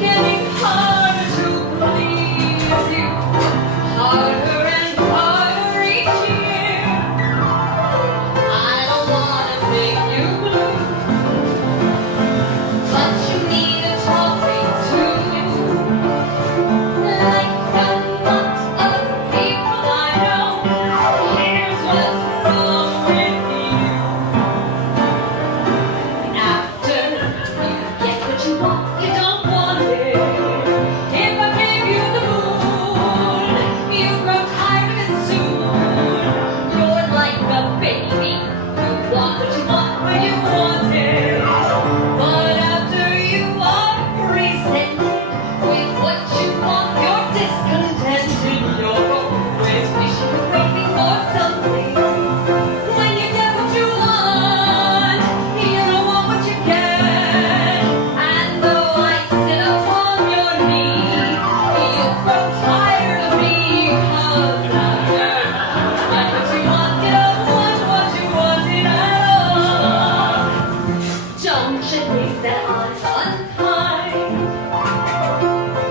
getting harder to please you, harder and harder each year. I don't wanna make you blue, but you need a talking to, like a lot of people I know. Here's what's wrong with you. After you get what you want, you don't want it. If I gave you the moon, you grow tired of it soon. You're like a baby, you want what you want when you want it. But after you are presented with what you want, you're discontented. You're always wishing you're waiting for something. When you get what you want, you don't want what you get. And though I sit upon your knee, you grow tired of me. 'Cause after like what you want, you don't want what you wanted at all. Don't you think that I'm unkind?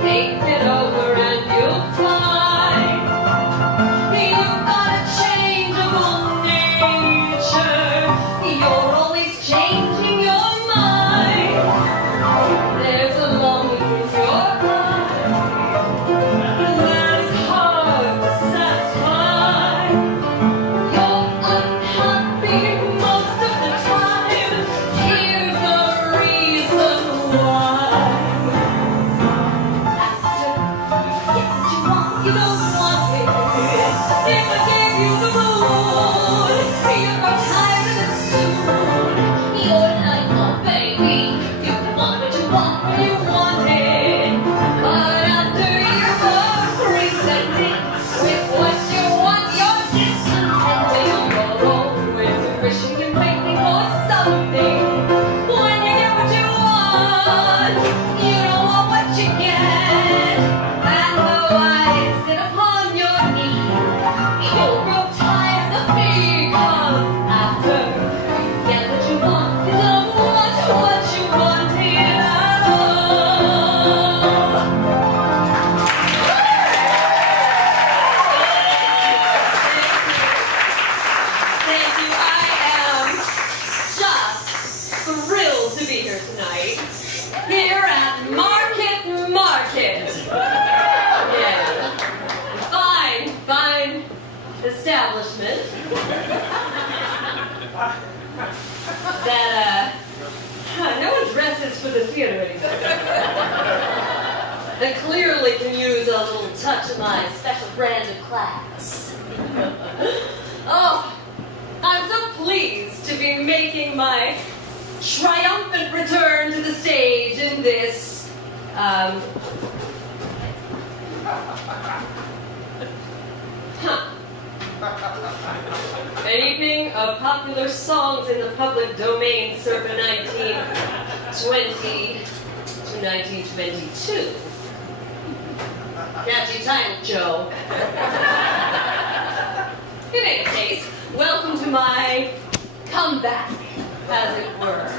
Think it over and you'll find you've got a changeable nature. You're always changing your mind. There's a longing in your eyes that is hard to satisfy. You're unhappy most of the time. Here's the reason why. After you get what you want, you don't want it. If I gave you the moon, you grow tired of it soon. You're like a baby, you want what you want when you want it. But after you are presented with what you want, you're discontented. You're always wishing and waiting for something. When you get what you want, you don't want what you get. And though I sit upon your knee, you'll grow tired of me. 'Cause after you get what you want, you don't want what you wanted at all. Thank you. I am just thrilled to be here tonight. Here at Market. Yeah. Fine establishment. That, no one dresses for the theater anymore. That clearly can use a little touch of my special brand of class. Oh, I'm so pleased to be making my triumphant return to the stage in this, an evening of popular songs in the public domain circa 1920 to 1922. Catchy title, Joe. In any case, welcome to my comeback, as it were.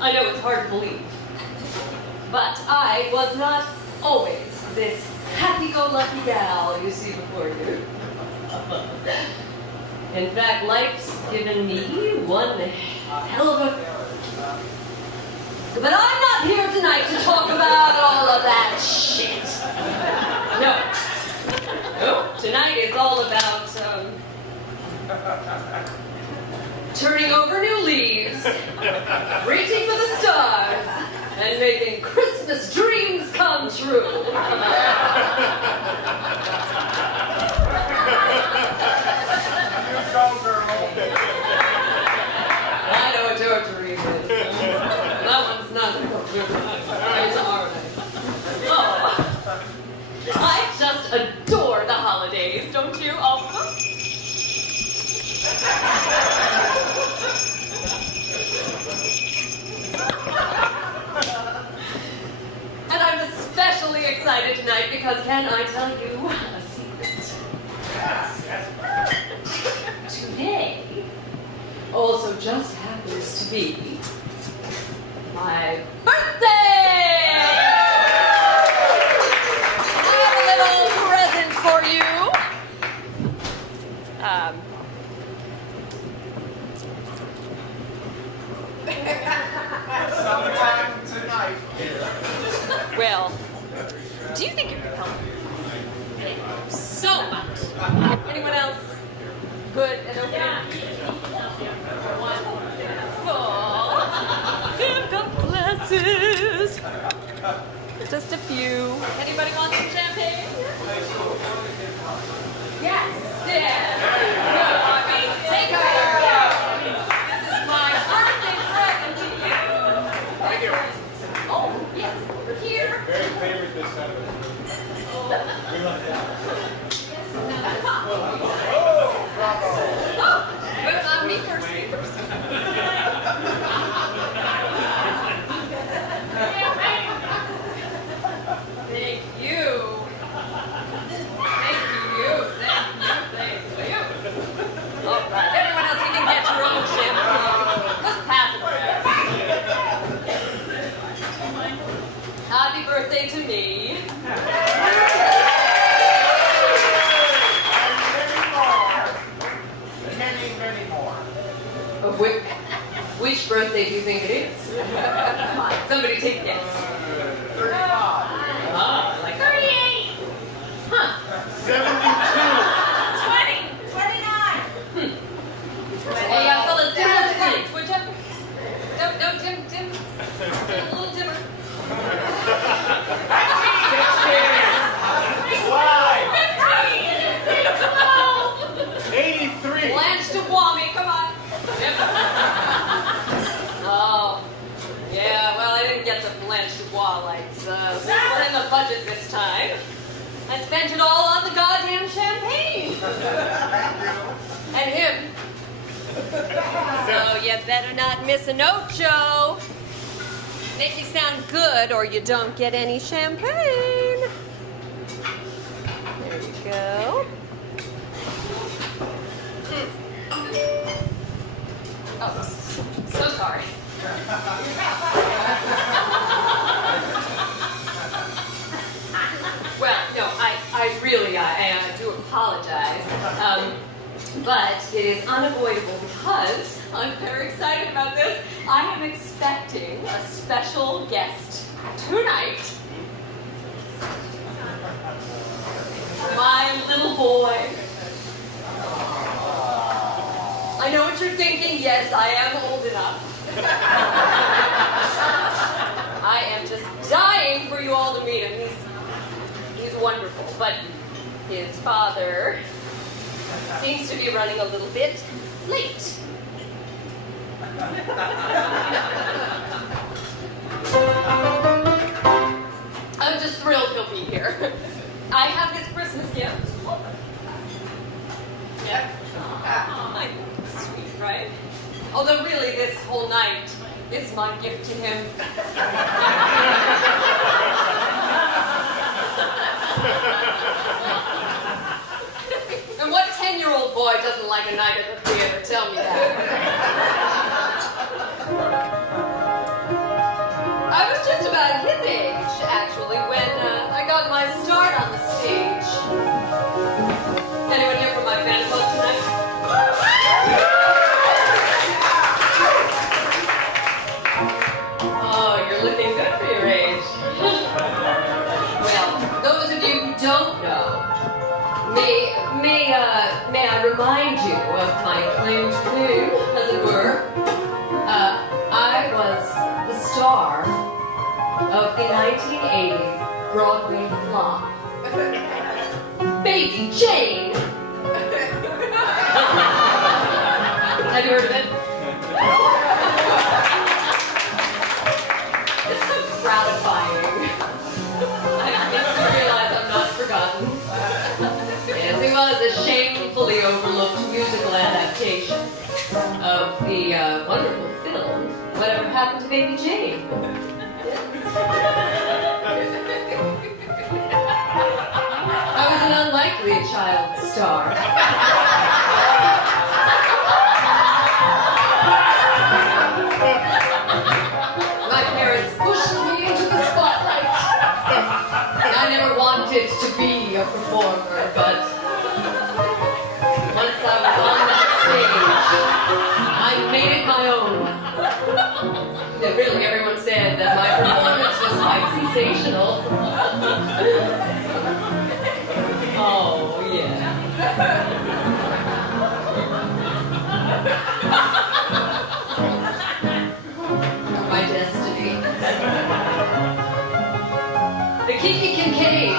I know it's hard to believe, but I was not always this happy-go-lucky gal you see before you. In fact, life's given me one hell of a... But I'm not here tonight to talk about all of that shit. No. Tonight is all about, turning over new leaves, reaching for the stars, and making Christmas dreams come true. I know what your dream is. That one's not it's alright. Oh, I just adore the holidays, don't you, Alpha? And I'm especially excited tonight because can I tell you a secret? Today also just happens to be my birthday! Do you think you could help me? So much. Anyone else? Good and okay? Wonderful. Give God blesses. Just a few. Anybody want some champagne? Yes. Yeah. Good. I mean, take over. This is my birthday present to you. Thank you. Oh, yes. Over here. Very favorite this time. We love that. But me first, me first. Thank you. Thank you. Thank you. All right. Everyone else, you can get your own champagne. Let's pass it around. Happy birthday to me. Many more. Which birthday do you think it is? Come on, somebody take a guess. 35. Ah, like 38. Huh. 72. 29. Hey, fellas, dim those lights, would you? Don't dim. Dim a little dimmer. 83. Blanche to Wami, come on. Yep. Oh, yeah, well, I didn't get the Blanche to Bois lights. These were in the budget this time. I spent it all on the goddamn champagne. And him. So you better not miss a note, Joe. Make you sound good or you don't get any champagne. There you go. Oh, so sorry. Well, no, I really do apologize. But it is unavoidable because I'm very excited about this. I am expecting a special guest tonight. My little boy. I know what you're thinking. Yes, I am old enough. I am just dying for you all to meet him. He's wonderful, but his father seems to be running a little bit late. I'm just thrilled he'll be here. I have his Christmas gift. Yeah. Sweet, right? Although really this whole night is my gift to him. And what 10-year-old boy doesn't like a night at the theater? Tell me that. I was just about his age, actually, when I got my start on the stage. Anyone here from my fan club tonight? Oh, you're looking good for your age. Well, those of you who don't know, may I remind you of my claim to fame, as it were. I was the star of the 1980 Broadway flop, Baby Jane. Have you heard of it? It's so gratifying. I makes me realize I'm not forgotten. Yes, it was a shamefully overlooked musical adaptation of the wonderful film, Whatever Happened to Baby Jane. I was an unlikely child star. My parents pushed me into the spotlight. I never wanted to be a performer, but once I was on that stage, I made it my own. Yeah, really, everyone said that my performance was quite sensational. Oh, yeah. My destiny. The Kiki Kincaid,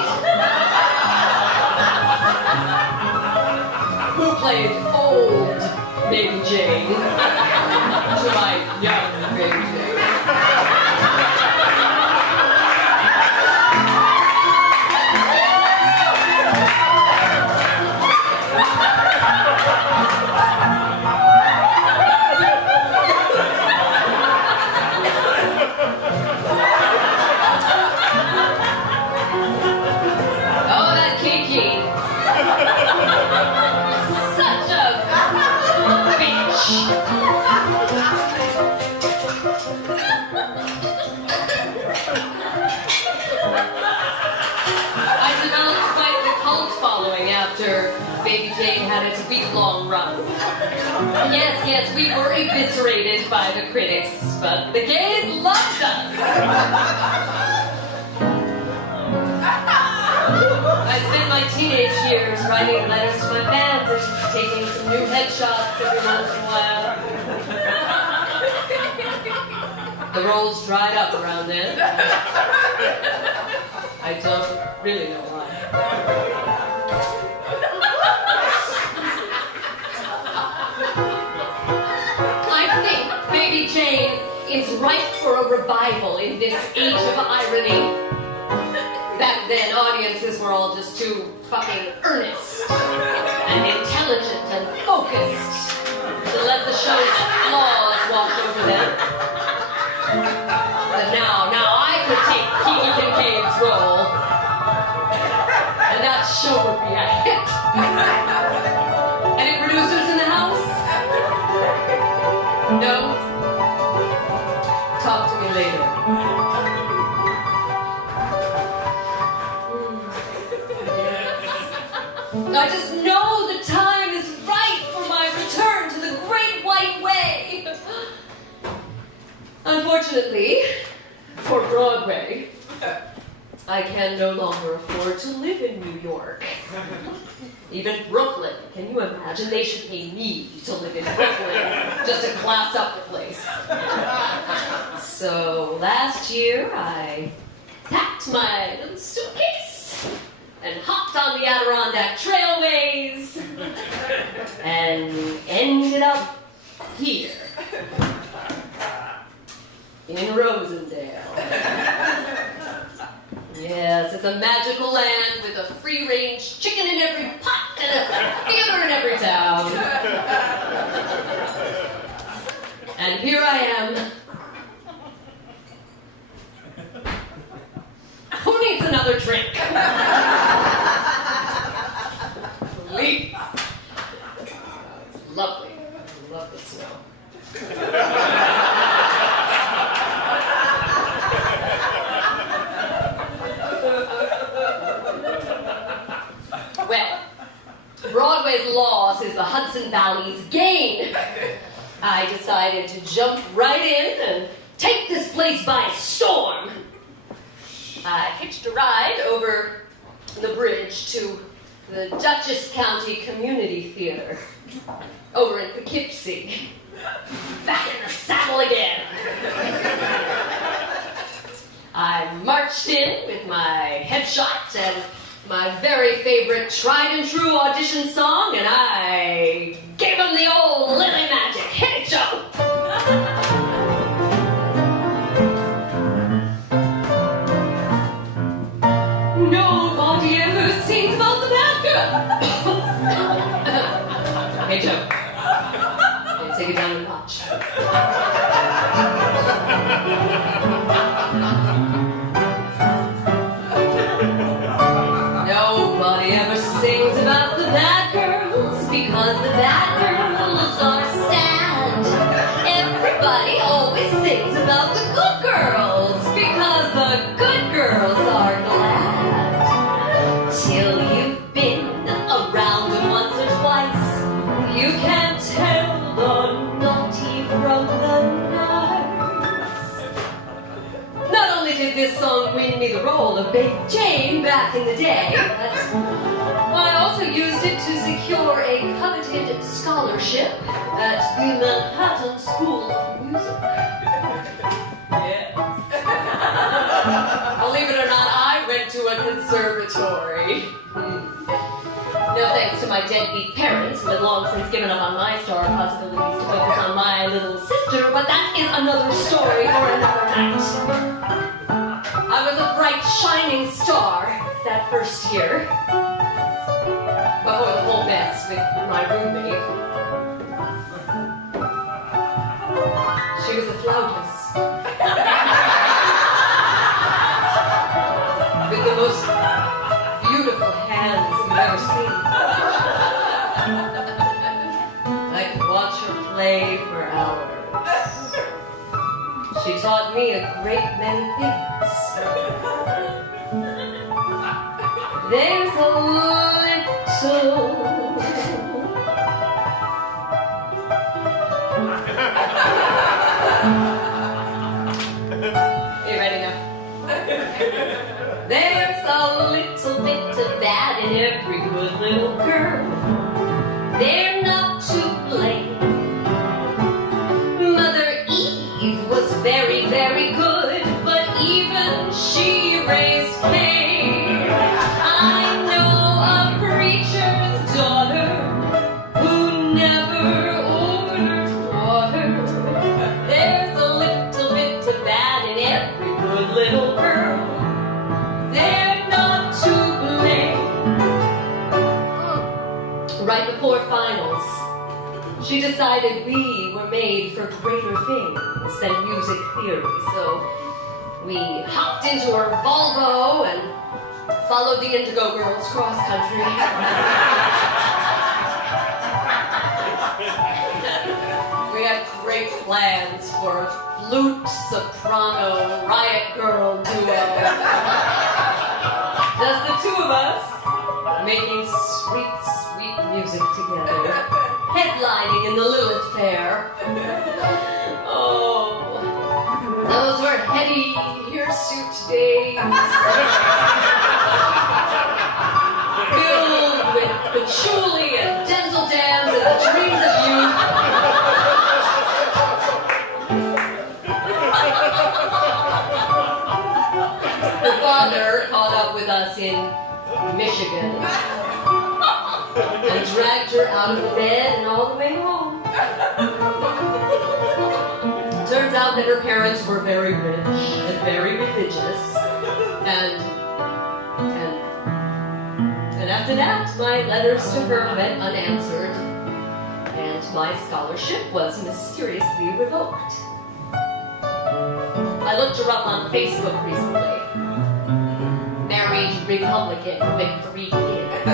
who played old Baby Jane to my young Baby Jane. Baby Jane had its week-long run. Yes, we were eviscerated by the critics, but the gays loved us. I spent my teenage years writing letters to my fans and taking some new headshots every once in a while. The roles dried up around then. I don't really know why. Baby Jane is ripe for a revival in this age of irony. Back then, audiences were all just too fucking earnest and intelligent and focused to let the show's flaws wash over them. But now I could take Kiki Kincaid's role, and that show would be a hit. Any producers in the house? No? Talk to me later. I just know the time is right for my return to the Great White Way. Unfortunately, for Broadway, I can no longer afford to live in New York. Even Brooklyn, can you imagine? They should pay me to live in Brooklyn just to class up the place. So last year, I packed my little suitcase and hopped on the Adirondack Trailways and ended up here in Rosendale. Yes, it's a magical land with a free-range chicken in every pot and a theater in every town. And here I am. Who needs another drink? Please. It's lovely. I love the snow. Well, Broadway's loss is the Hudson Valley's gain. I decided to jump right in and take this place by storm. I hitched a ride over the bridge to the Dutchess County Community Theater over in Poughkeepsie. Back in the saddle again. I marched in with my headshot and my very favorite tried and true audition song, and I gave him the old Lily Magic. Hit it, Joe! Nobody ever sings about the bad girl. Hey, Joe. Okay, take it down a notch. Nobody ever sings about the bad girls because the bad girls are sad. did this song win me the role of Big Jane back in the day, but I also used it to secure a coveted scholarship at the Manhattan School of Music. Yes. Believe it or not, I went to a conservatory. No thanks to my deadbeat parents, who had long since given up on my star possibilities to focus on my little sister, but that is another story for another night. I was a bright, shining star that first year, before the whole mess with my roommate. She was a flautist. With the most beautiful hands you've ever seen. I could watch her play for hours. She taught me a great many things. There's a little... You ready now? There's a little bit of bad in every good little girl. They're not to blame. Mother Eve was very, very good, but even she raised Cain. I know a preacher's daughter who never ordered water. There's a little bit of bad in every good little girl. They're not to blame. Right before finals, she decided we were made for greater things than music theory, so we hopped into her Volvo and followed the Indigo Girls cross country. We had great plans for a flute, soprano, riot girl duo. Just the two of us, making sweet, sweet music together, headlining in the Lilith Fair. Oh, those were heady hirsute days, filled with patchouli and dental dams and the dreams of youth. Her father caught up with us in Michigan and dragged her out of the bed and all the way home. Turns out that her parents were very rich and very religious, and after that, my letters to her went unanswered, and my scholarship was mysteriously revoked. I looked her up on Facebook recently. Married Republican with 3 kids.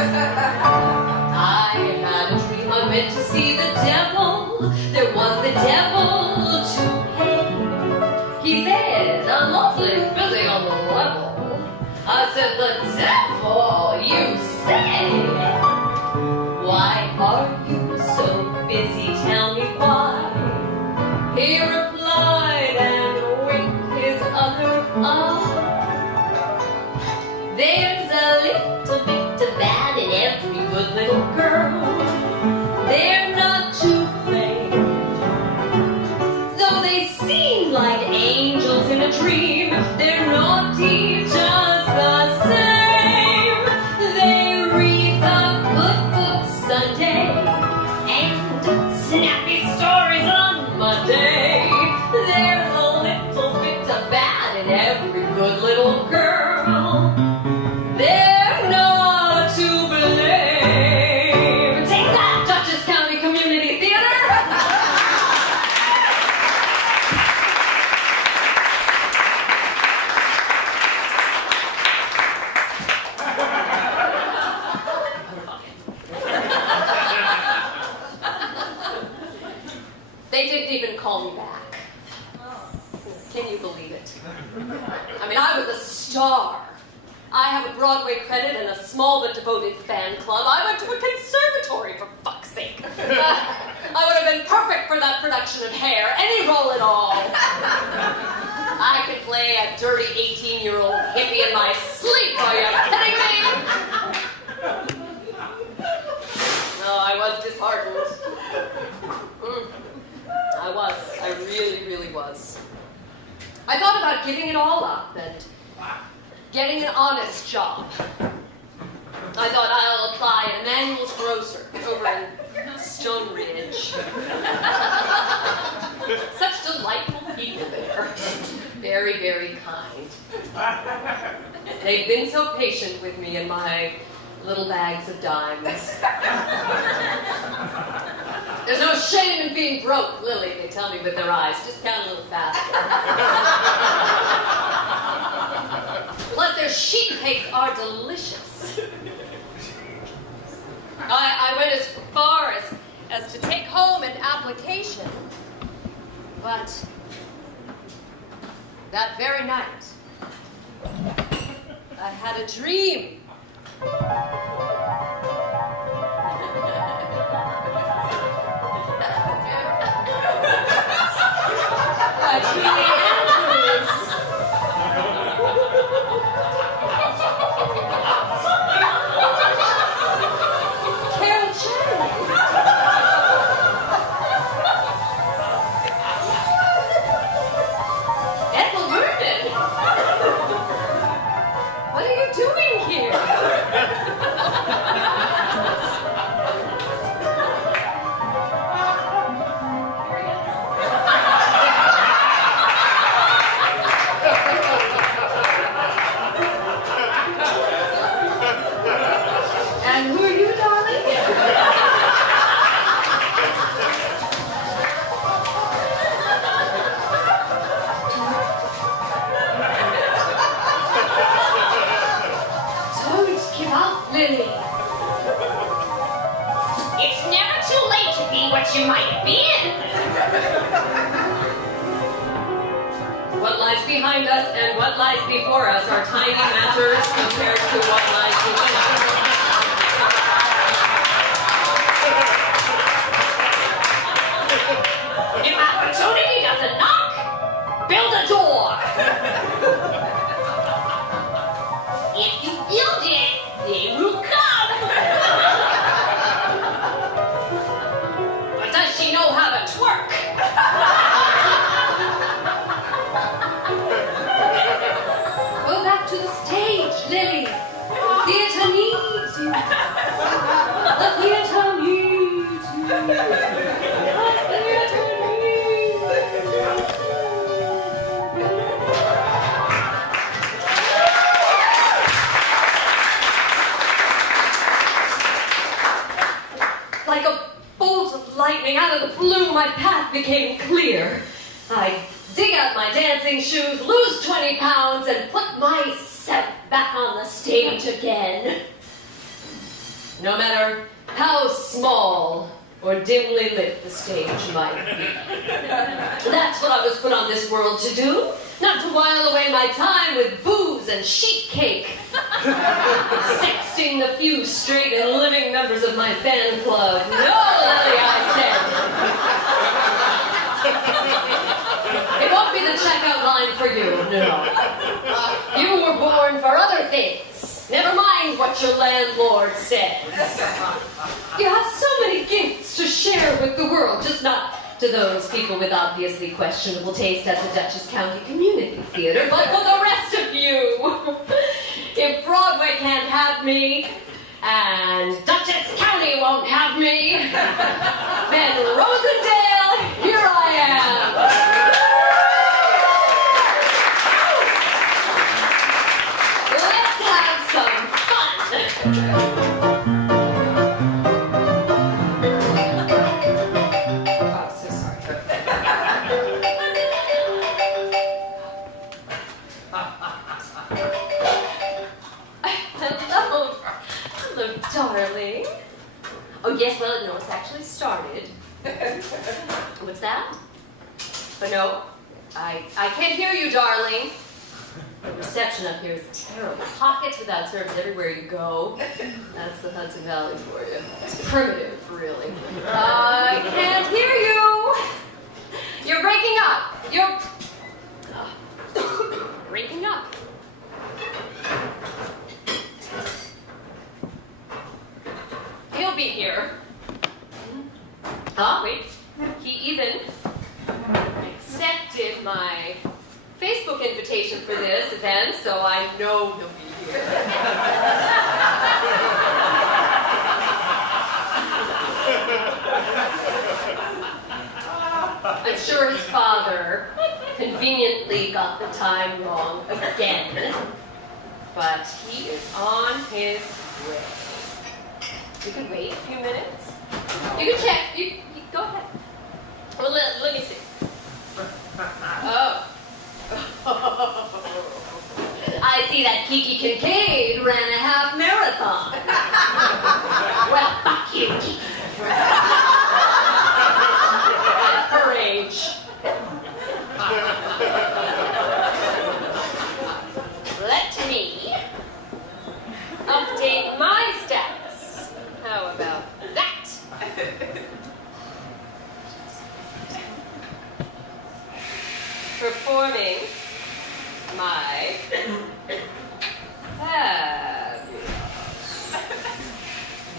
I had a dream I went to see the devil. There was the devil to pay. He said, I'm awfully busy on the level. I said, the devil, you say? Why are you so busy? Tell me why. He replied and winked his other eye. There's a little bit of bad in every good little girl. They're not to blame. Though they seem like angels in a dream, they're naughty just the same. They read the good book Sunday and snappy stories on Monday. There's a little bit of bad in every good little girl. They're not to blame. Take that, Dutchess County Community Theater! They didn't even call me back. Can you believe it? I mean, I was a star. I have a Broadway credit and a small but devoted fan club. I went to a conservatory, for fuck's sake. I would have been perfect for that production of Hair, any role at all. I could play a dirty 18-year-old hippie in my sleep. Are you kidding me? No, I was disheartened. I really, really was. I thought about giving it all up and getting an honest job. I thought I'll apply at Emmanuel's Grocer over in Stone Ridge. Such delightful people there. Very, very kind. They've been so patient with me and my little bags of dimes. There's no shame in being broke, Lily, they tell me with their eyes. Just count a little faster. Plus, their sheet cakes are delicious. I went as far as to take home an application, but that very night, I had a dream. You might have been. What lies behind us and what lies before us are tiny matters compared to what lies within us. If opportunity doesn't knock, build a door. If you build it, they will come. She know how to twerk. Go back to the stage, Lily. The theater needs you. The theater needs you. The theater needs you. Like a bolt of lightning out of the blue, my path became clear. I dig out my dancing shoes, lose 20 pounds, and put myself back on the stage again. No matter how small or dimly lit the stage might be. That's what I was put on this world to do, not to while away my time with booze and sheet cake. Sexting the few straight and living members of my fan club. No, Lily, I said. It won't be the checkout line for you, no. You were born for other things. Never mind what your landlord says. You have so many gifts to share with the world, just not to those people with obviously questionable taste at the Dutchess County Community Theater, but for the rest of you. If Broadway can't have me, and Dutchess County won't have me, then Rosendale, here I am. Let's have some fun. I'm so sorry. Hello, darling. Oh, yes, well, no, it's actually started. What's that? But no, I can't hear you, darling. The reception up here is terrible. Pockets without service everywhere you go. That's the Hudson Valley for you. It's primitive, really. I can't hear you. You're breaking up. drinking up. He'll be here. Wait. He even accepted my Facebook invitation for this event, so I know he'll be here. I'm sure his father conveniently got the time wrong again, but he is on his way. You can wait a few minutes. You can check. You go ahead. Well, let me see. Oh. I see that Kiki Kincaid ran a half marathon. Well, fuck you, Kiki. At her age. Let me update my status. How about that? Performing my fabulous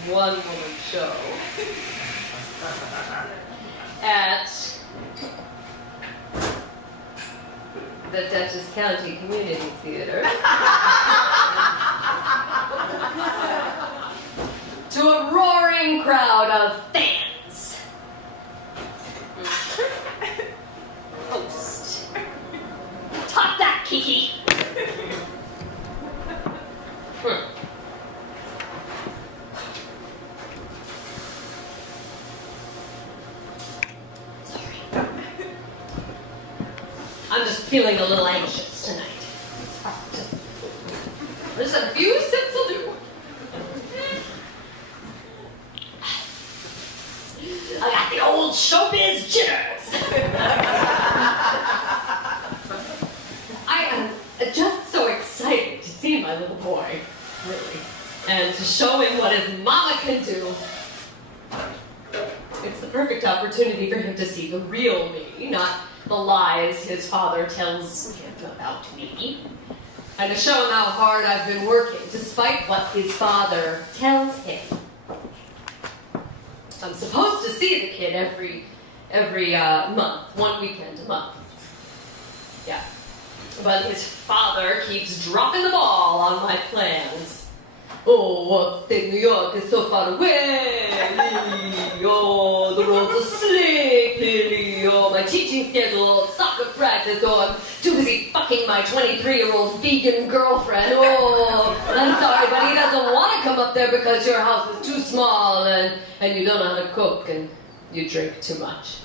one-woman show at the Dutchess County Community Theater to a roaring crowd of fans. Host. Top that, Kiki. Sorry. I'm just feeling a little anxious tonight. Just a few sips will do. I got the old showbiz jitters. I am just so excited to see my little boy, really, and to show him what his mama can do. It's the perfect opportunity for him to see the real me, not the lies his father tells him about me, and to show him how hard I've been working, despite what his father tells him. I'm supposed to see the kid every month, one weekend a month. Yeah. But his father keeps dropping the ball on my plans. Oh, upstate New York is so far away. Oh, the roads are slick. Oh, my teaching schedule, soccer practice. Oh, I'm too busy fucking my 23-year-old vegan girlfriend. Oh, I'm sorry, but he doesn't want to come up there because your house is too small and you don't know how to cook and you drink too much.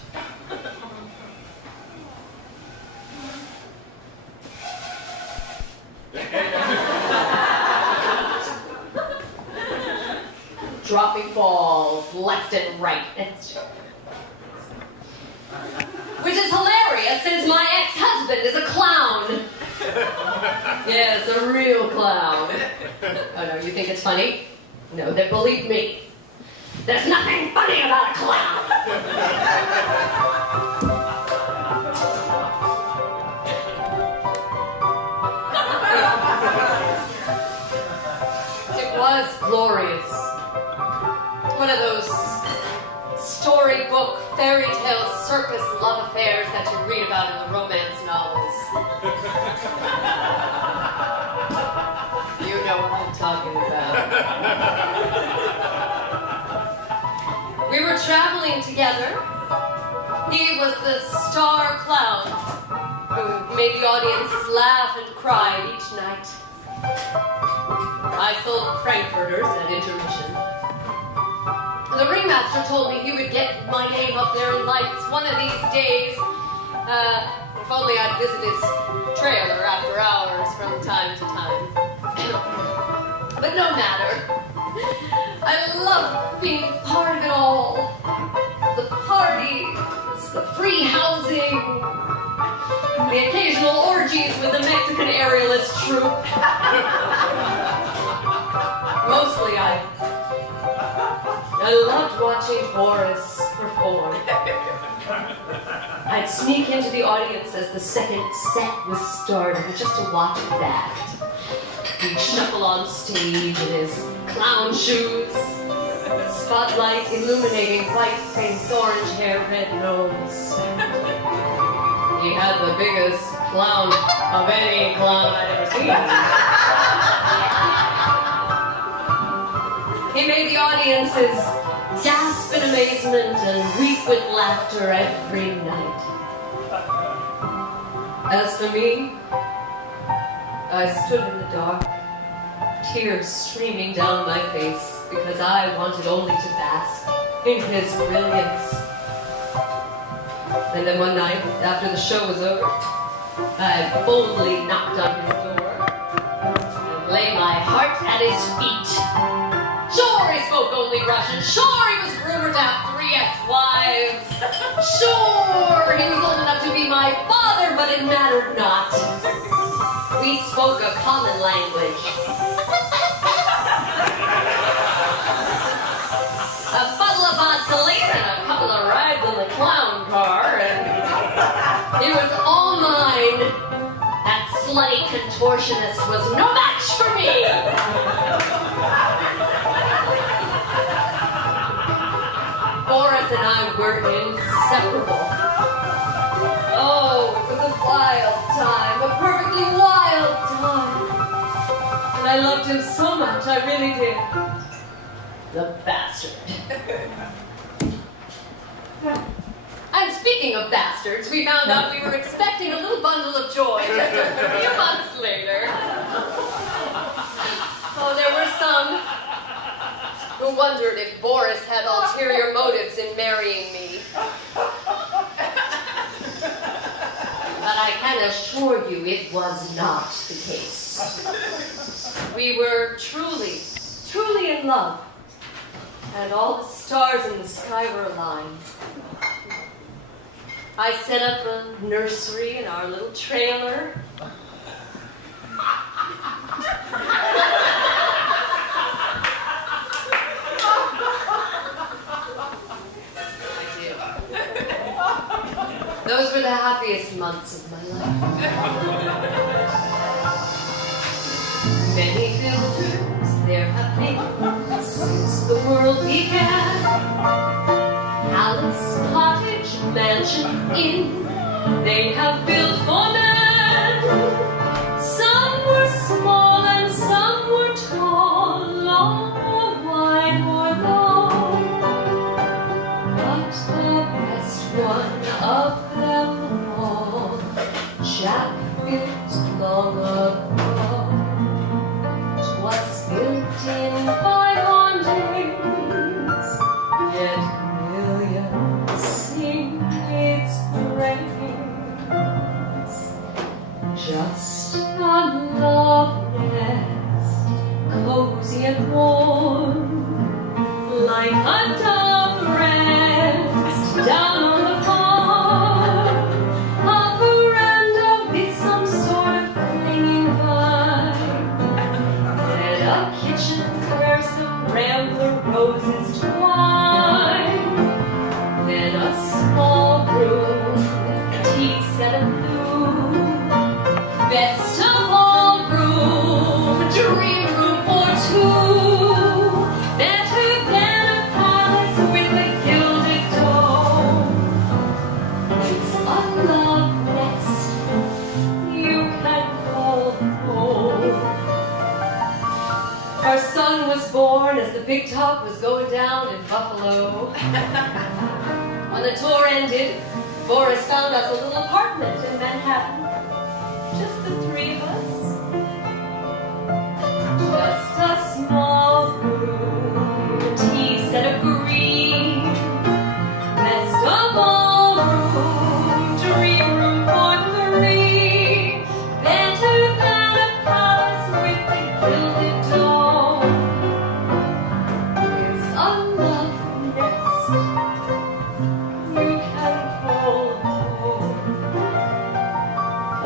Dropping balls left and right. Which is hilarious since my ex-husband is a clown. Yes, a real clown. Oh no, you think it's funny? No, then believe me. There's nothing funny about a clown. It was glorious. One of those storybook, fairy tale, circus love affairs that you read about in the romance novels. You know what I'm talking about. We were traveling together. He was the star clown who made the audiences laugh and cry each night. I sold frankfurters at intermission. The ringmaster told me he would get my name up there in lights one of these days. If only I'd visit his trailer after hours from time to time. But no matter. I love being part of it all. The parties, the free housing, the occasional orgies with the Mexican aerialist troupe. Mostly I loved watching Boris perform. I'd sneak into the audience as the second set was starting, just to watch his act. He'd shuffle on stage in his clown shoes, spotlight illuminating white face, orange hair, red nose. He had the biggest clown of any clown I'd ever seen. He made the audiences gasp in amazement and weep with laughter every night. As for me, I stood in the dark, tears streaming down my face, because I wanted only to bask in his brilliance. And then one night, after the show was over, I boldly knocked on his door and lay my heart at his feet. Sure, he spoke only Russian. Sure, he was rumored to have 3 ex-wives. Sure, he was old enough to be my father, but it mattered not. We spoke a common language. A bottle of vodka later and a couple of rides in the clown car, and it was all mine. That slutty contortionist was no match for me. Boris and I were inseparable. Oh, it was a wild time, a perfectly wild time. And I loved him so much, I really did. The bastard. And speaking of bastards, we found out we were expecting a little bundle of joy just a few months later. Oh, there were some who wondered if Boris had ulterior motives in marrying me. But I can assure you it was not the case. We were truly, truly in love. And all the stars in the sky were aligned. I set up a nursery in our little trailer. I did. Those were the happiest months of my life. Many builders there have been since the world began. Palace, cottage, mansion, inn, they have built for man. Some were small and some were tall, long or wide or long. But the best one of them all, Jack built long ago. 'Twas built in 5 days, yet millions sing its praise. Just a love nest, cozy and warm, like a dove rest down on the farm. A veranda with some sort of clinging vine, and a kitchen where some rambler roses twine. Then a small room, tea set and blue. Best of all room, dream room for 2. Better than a palace with a gilded dome. It's a love nest you can call home. Our son was born as the big talk was going down in Buffalo. When the tour ended, Boris found us a little apartment in Manhattan. Just the 3 of us. Just a small room, tea set of green. Best of all room, dream room for 3. Better than a palace with a gilded dome. It's a love nest you can call home.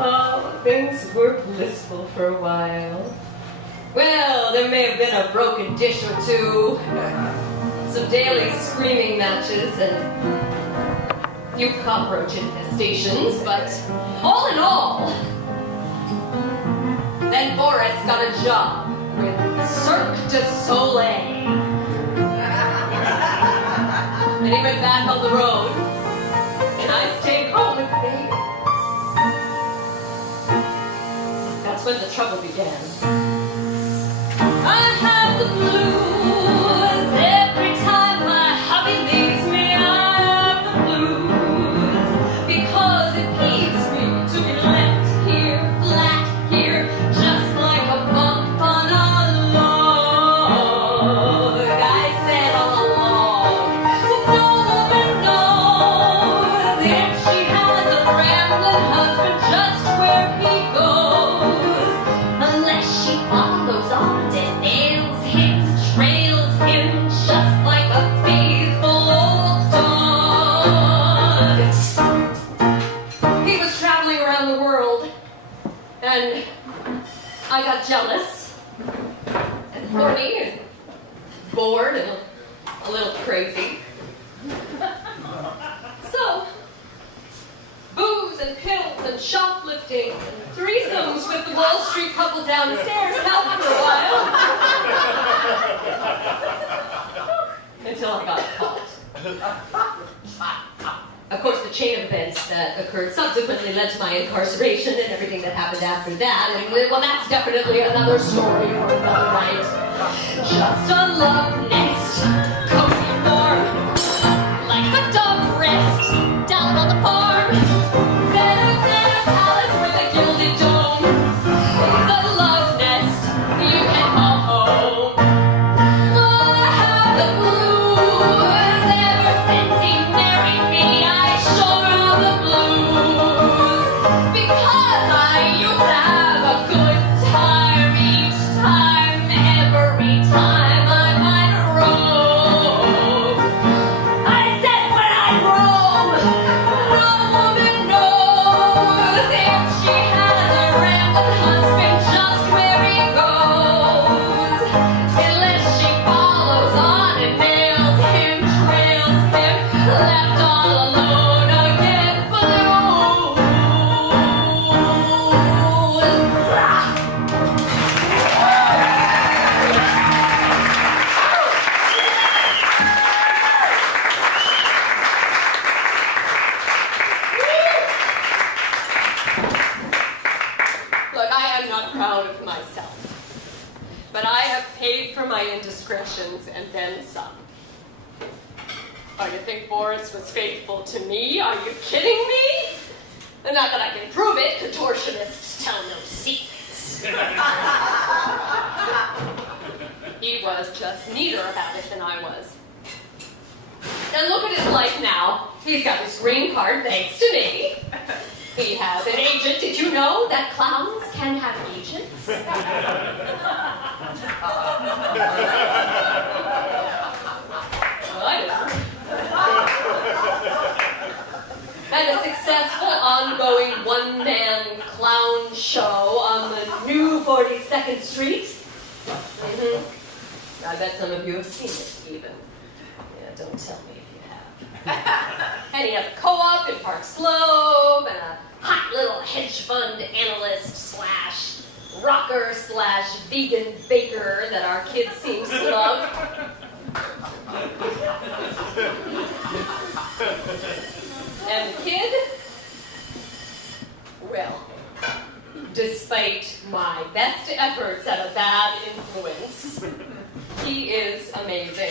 Oh, things were blissful for a while. Well, there may have been a broken dish or 2, some daily screaming matches, and few cockroach infestations, but all in all, then Boris got a job with Cirque du Soleil. And he went back on the road, and I stayed home with the baby. That's when the trouble began. I have the blues every time my hubby leaves me. I have the blues because it peeves me to be left here, flat here, just like a bump on a log. I said all along, no woman knows if she has a rambling husband just where he goes, unless she follows on and nails him, trails him, just like a faithful old dog. He was traveling around the world, and I got jealous, and horny, and bored, and a little crazy. So, booze and pills and shoplifting and threesomes with the Wall Street couple downstairs helped for a while. Until I got caught. Of course, the chain of events that occurred subsequently led to my incarceration and everything that happened after that. And, well, that's definitely another story for another night. Just a love nest, cozy warm, like a dog rest down on the farm. Better palace with a gilded dome. It's a love nest you can call home. Oh, I have the blues ever since he married me. I sure have the blues because I used to have a good time each time, every time I might roam. I said when I roam, no woman knows if she has a rambling husband just where he goes, unless she follows on and nails him, trails him, left all alone again blues. Look, I am not proud of myself, but I have paid for my indiscretions and then some. Oh, you think Boris was faithful to me? Are you kidding me? Not that I can prove it. Contortionists tell no secrets. He was just neater about it than I was. And look at his life now. He's got his green card thanks to me. He has an agent. Did you know that clowns can have agents? Well, I didn't. And a successful ongoing one-man clown show on the new 42nd Street. I bet some of you have seen it, even. Yeah, don't tell me if you have. And he has a co-op in Park Slope, and a hot little hedge fund analyst slash rocker slash vegan baker that our kid seems to love. And the kid, well, despite my best efforts at a bad influence, he is amazing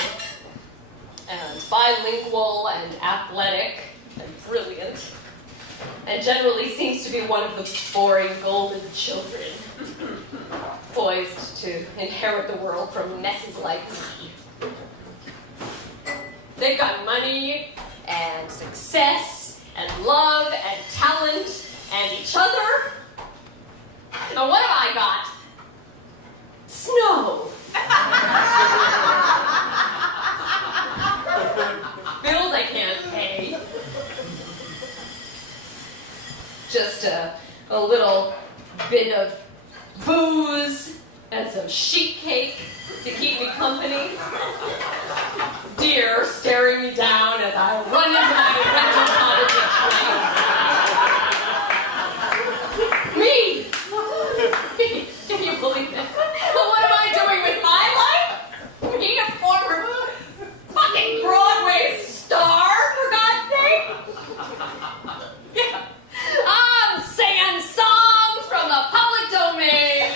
and bilingual and athletic and brilliant, and generally seems to be one of the boring golden children, poised to inherit the world from messes like me. They've got money and success and love and talent and each other. Now what have I got? Snow. Bills I can't pay. Just a little bit of booze and some sheet cake to keep me company. Deer staring me down as I run into my rental cottage What am I doing with my life? Being a former fucking Broadway star, for God's sake? Yeah. I'm singing songs from the public domain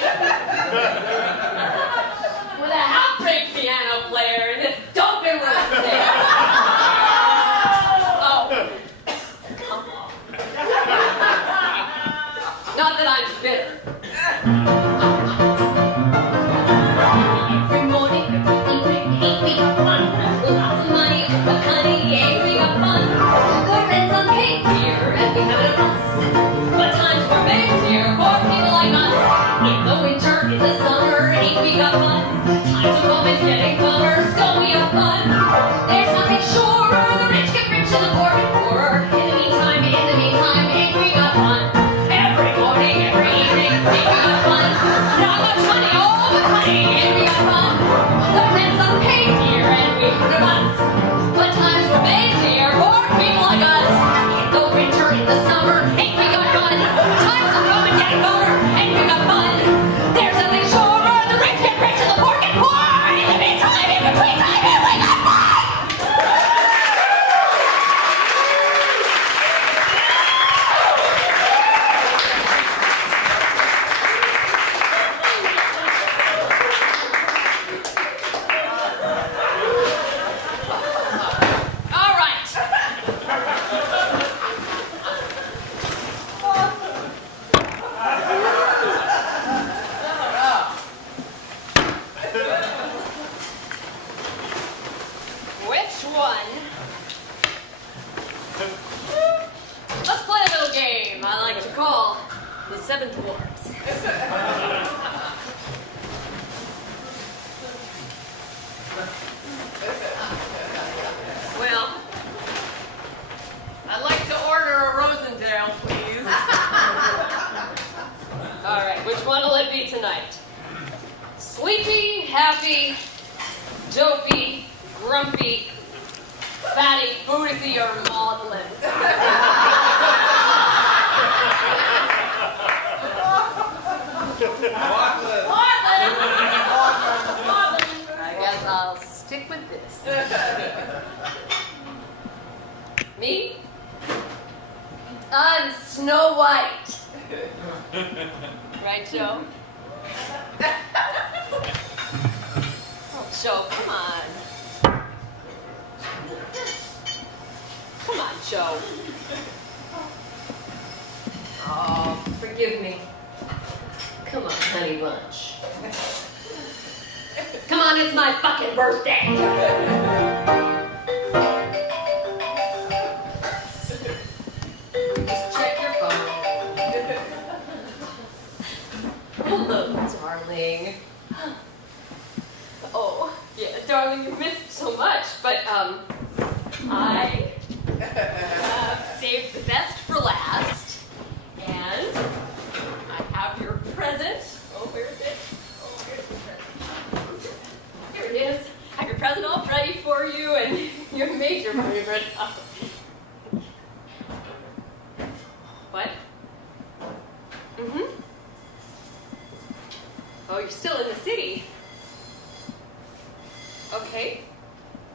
with a half-baked piano player in this doping room there. Oh, come on. Not that I'm bitter. Every morning, every evening, ain't we got fun? Lots of money, but honey, ain't we got fun? The rent's unpaid here, and we have it a bus. But times were made here for people like us. In the winter, in the summer, ain't we got fun? Times are always getting tougher, still we have fun. There's nothing surer, the rich get rich and the poor get poorer. In the meantime, ain't we got fun? Every morning, every evening, ain't we got fun? Not much money, oh, but honey, ain't we got fun? The rent's unpaid here, and we have a bus. But times were made here for people like us. In the winter, in the summer, ain't we got fun? Times are coming, getting better, ain't we got fun? There's nothing surer, the rich get rich and the poor get poor. In the meantime, in between time, ain't we got fun? All right. Which one? Let's play a little game I like to call the Seven Dwarfs. Well, I'd like to order a Rosendale, please. all right, which one will it be tonight? Sleepy, happy, dopey, grumpy, fatty, booty, or maudlin? I guess I'll stick with this. Me? I'm Snow White. Right, Joe? Oh, Joe, come on. Come on, Joe. Oh, forgive me. Come on, honey bunch. Come on, it's my fucking birthday. Just check your phone. Hello, darling. Oh, yeah, darling, you missed so much, but, I saved the best for last, and I have your present. Oh, where is it? Oh, here's the present. Here it is. I have your present all ready for you, and you made your favorite. What? Mm-hmm. Oh, you're still in the city. Okay.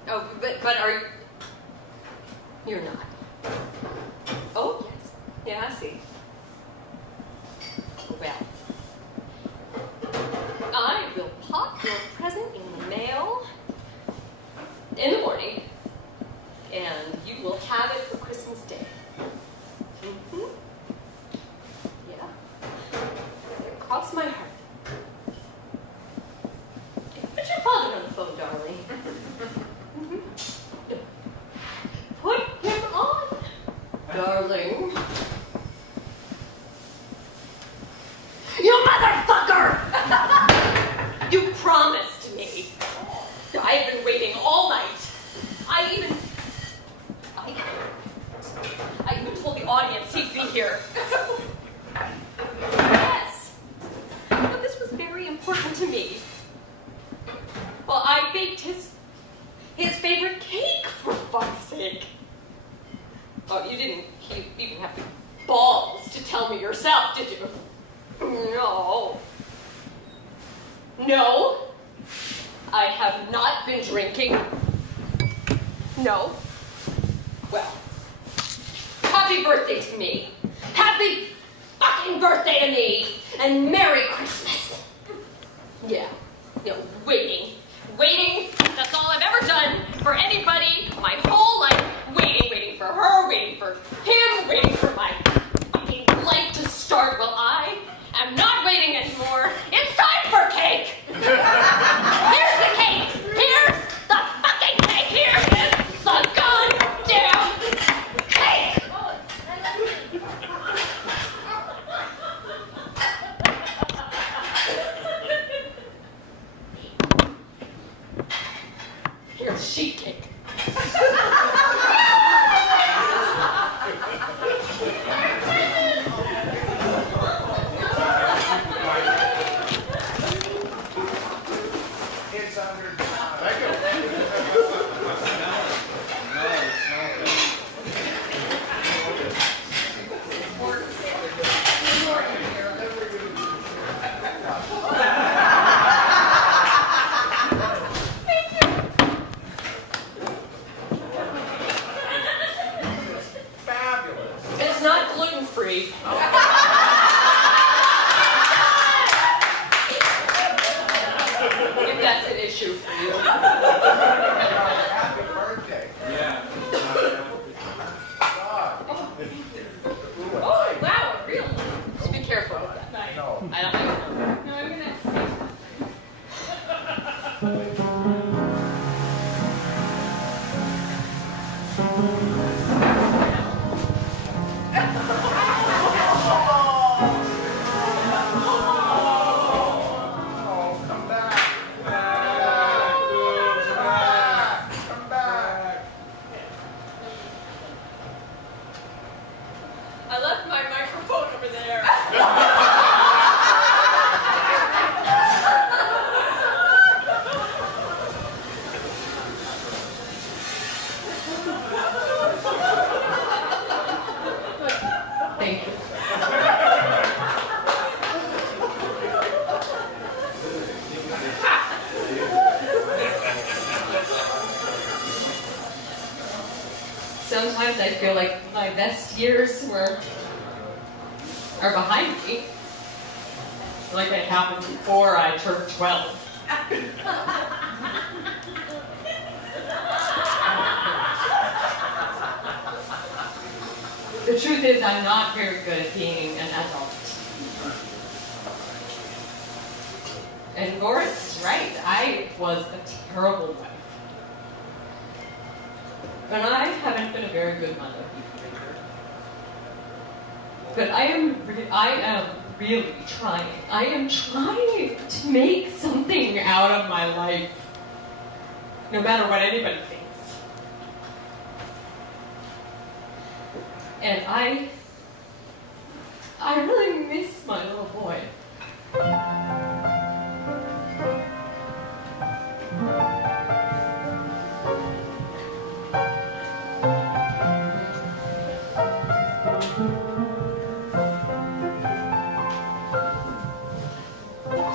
Oh, but are you? You're not. Oh, yes. Yeah, I see. Well, I will pop your present in the mail in the morning, and you will have it for Christmas Day. Mm-hmm. Yeah. Cross my heart. Put your father on the phone, darling. Mm-hmm. Put him on, darling. You motherfucker! You promised me. I have been waiting all night. I even told the audience he'd be here. Yes. But this was very important to me. Well, I baked his favorite cake, for fuck's sake. Oh, you didn't even have the balls to tell me yourself, did you? No. No, I have not been drinking. No. Well, happy birthday to me. Happy fucking birthday to me. And Merry Christmas. Yeah, waiting. That's all I've ever done for anybody my whole life. Waiting for her, waiting for him, waiting for my fucking life to start. Well, I am not waiting anymore. It's time for cake. Here's the cake. Here's the fucking cake. Here is the goddamn cake. Here's sheet cake. It's under. It's not gluten-free. If that's an issue for you. Happy birthday. Yeah. God. Oh, wow, really? Just be careful with that. No. I don't know. No, I'm gonna. Oh, come back. Come back. I left my microphone over there. Thank you. Sometimes I feel like my best years are behind me. Like it happened before I turned 12. The truth is, I'm not very good at being an adult. And Boris is right. I was a terrible wife. And I haven't been a very good mother. But I am really trying. I am trying to make something out of my life. No matter what anybody thinks. And I really miss my little boy.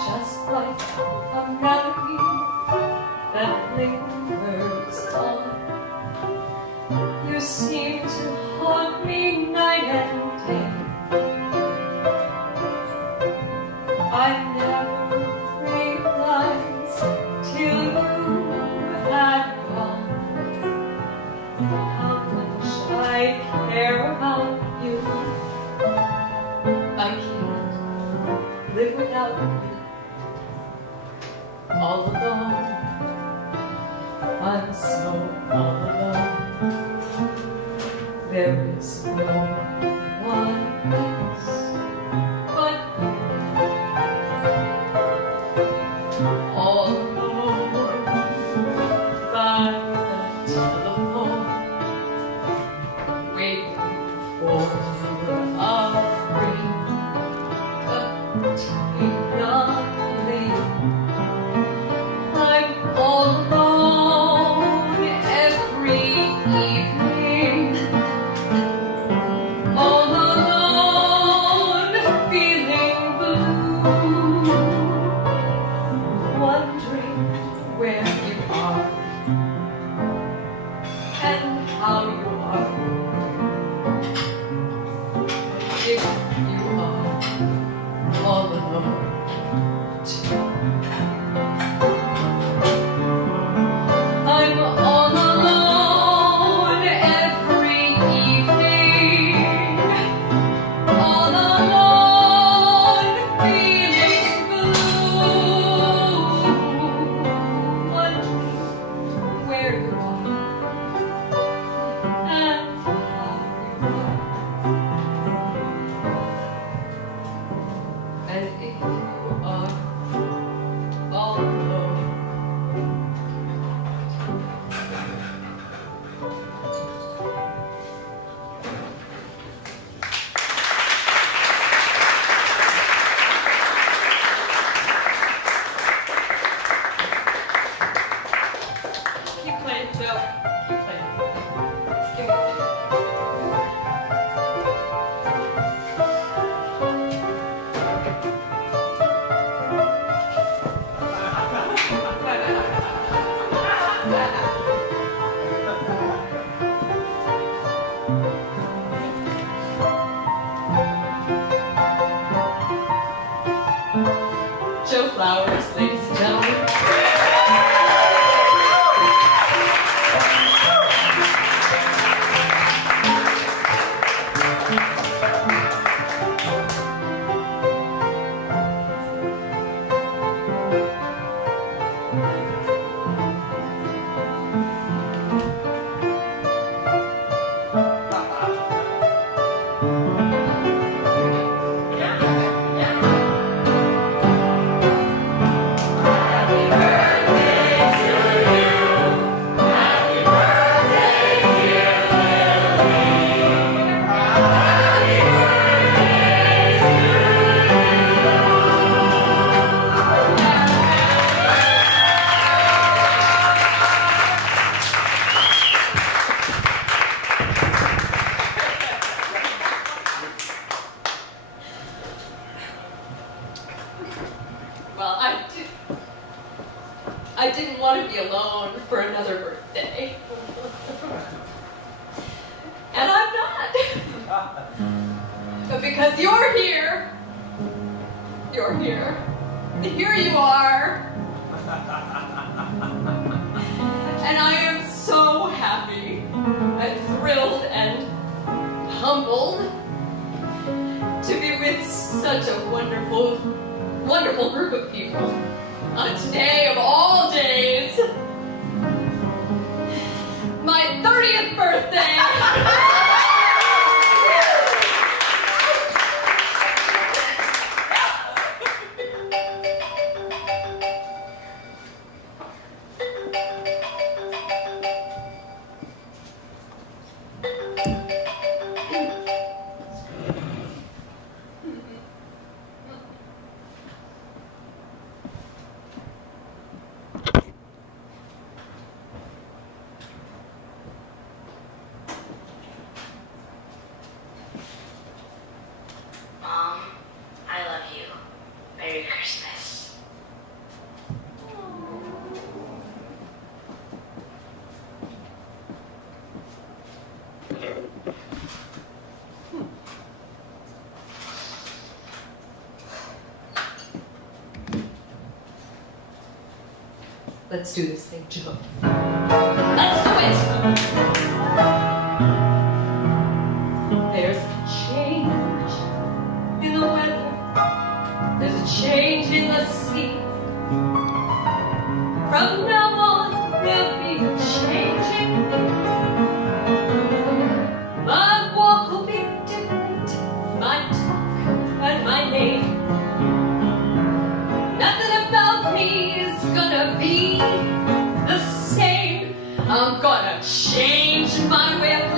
Just like a melody that lingers on, you seem to haunt me night and day. I never realized till you had gone how much I care about you. I can't live without you. All alone, I'm so all alone. There is no one else but you. All alone by the telephone, waiting for a ring, but young lady. I'm all alone every evening, all alone feeling blue. yours, ladies and gentlemen. Well, I didn't want to be alone for another birthday. And I'm not. But because you're here, here you are. And I am so happy and thrilled and humbled to be with such a wonderful group of people on today of all days, my 30th birthday. Mom, I love you. Merry Christmas. Let's do this thing, Joe. Let's do it! There's a change in the weather. There's a change in the sea. From now on, there'll be a change in me. My walk will be different, my talk and my name. Nothing about me is gonna be the same. I'm gonna change my way of